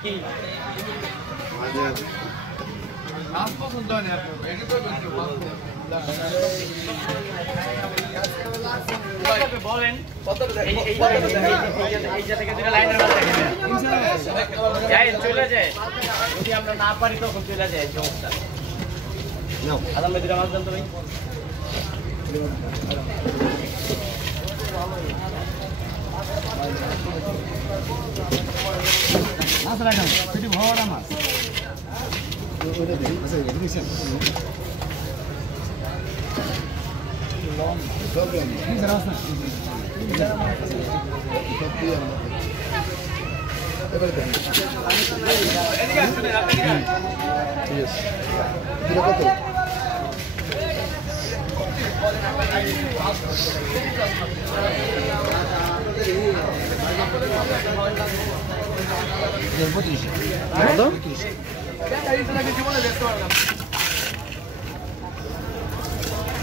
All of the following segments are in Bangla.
কি মাছ পছন্দ হয় না এটা তো বলেন চলে যায় যদি আমরা না পারি তখন চলে যায় সমস্যা আদাম মেদিরা মাছ জানতো ভাই মাছ রাখান সেটি ভরা মাছ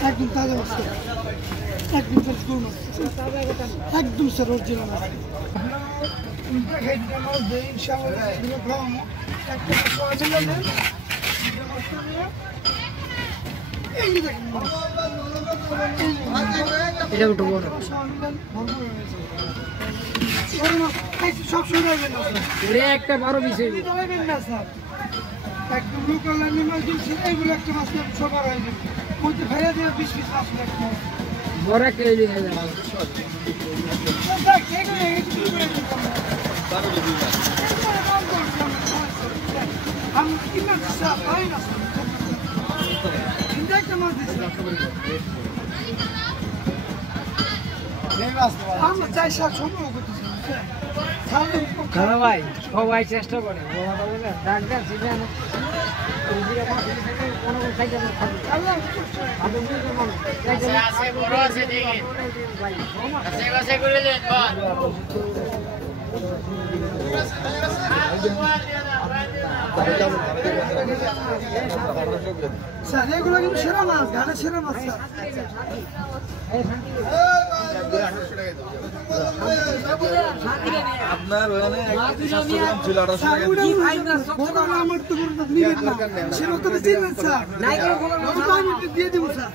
একদম তাজা মাছ একদম একদম স্যার অরিজিনাল মাছ এটা একটু বড় সবসময় একটা বড় বিষয় না স্যার একদম লোকাল অ্যানিমাল দিচ্ছি এইগুলো একটা মাছ সবার হয়ে যাবে ওইটা ফেলে দেওয়া 20 পিস মাছ বড় একটা এলি হয়ে যাবে আমি কিনা স্যার হয় না স্যার একটা মাছ দিচ্ছি আমরা চাই স্যার সংগ্রহ করতেছি ভাই সবাই চেষ্টা করে ডাক্তার স্যার এগুলো কিন্তু সেরা মাছ ঘাটে সেরা মাছ আপনার ওখানে ছিল 1800 দিয়ে দেবো স্যার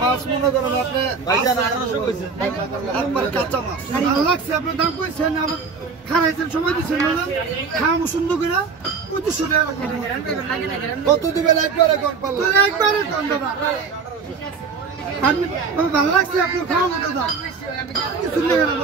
মাছ মনে করেন আপনি ভাইজান 1800 কইছেন একবার কাঁচা মাছ ভালো লাগছে আপনার দাম কইছেন আবার খারাইছেন সময় দিচ্ছেন খাওয়া সুন্দর করে 2500 টাকা কত দিবেন একবারে কোন পারলো একবারে কোন দাদা আমি ভালো লাগছে আপনার খাওয়া দাদা কিছু লেগে না